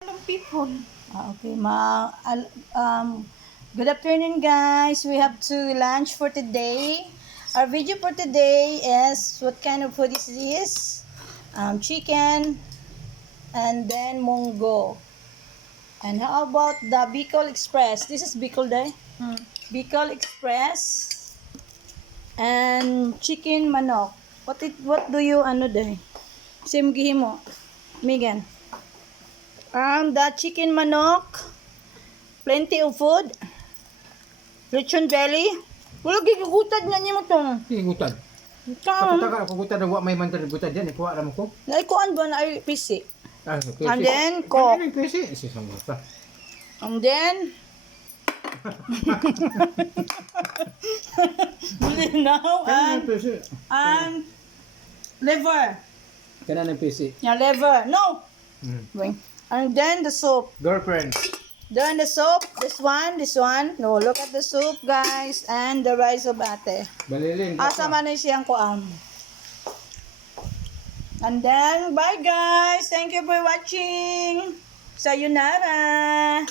People. Okay, good afternoon, guys. We have to lunch for today. Our video for today is what kind of food is this? Chicken and then munggo. And how about the Bicol Express? This is Bicol Day. Bicol Express and chicken manok. What do you day? Same gihimo. Megan. The chicken manok, plenty of food, lechon belly. Wala gigugutad na niyo mo to. Gutad. Kam. Taka ako gutad wa may man gutad yan ikuha ra mo ko. Naikuan ba na ay PC? Okay. And then coke. Ano pisi? Si sambusa. And then now Ano pisi? and liver. Kana na pisi. Yeah, liver. No. Wait. And then the soup. Girlfriend. Then the soup. This one. No, look at the soup, guys. And the rice of ate. Balilin. Asa man siyang kuam. And then, bye guys. Thank you for watching. Sayonara.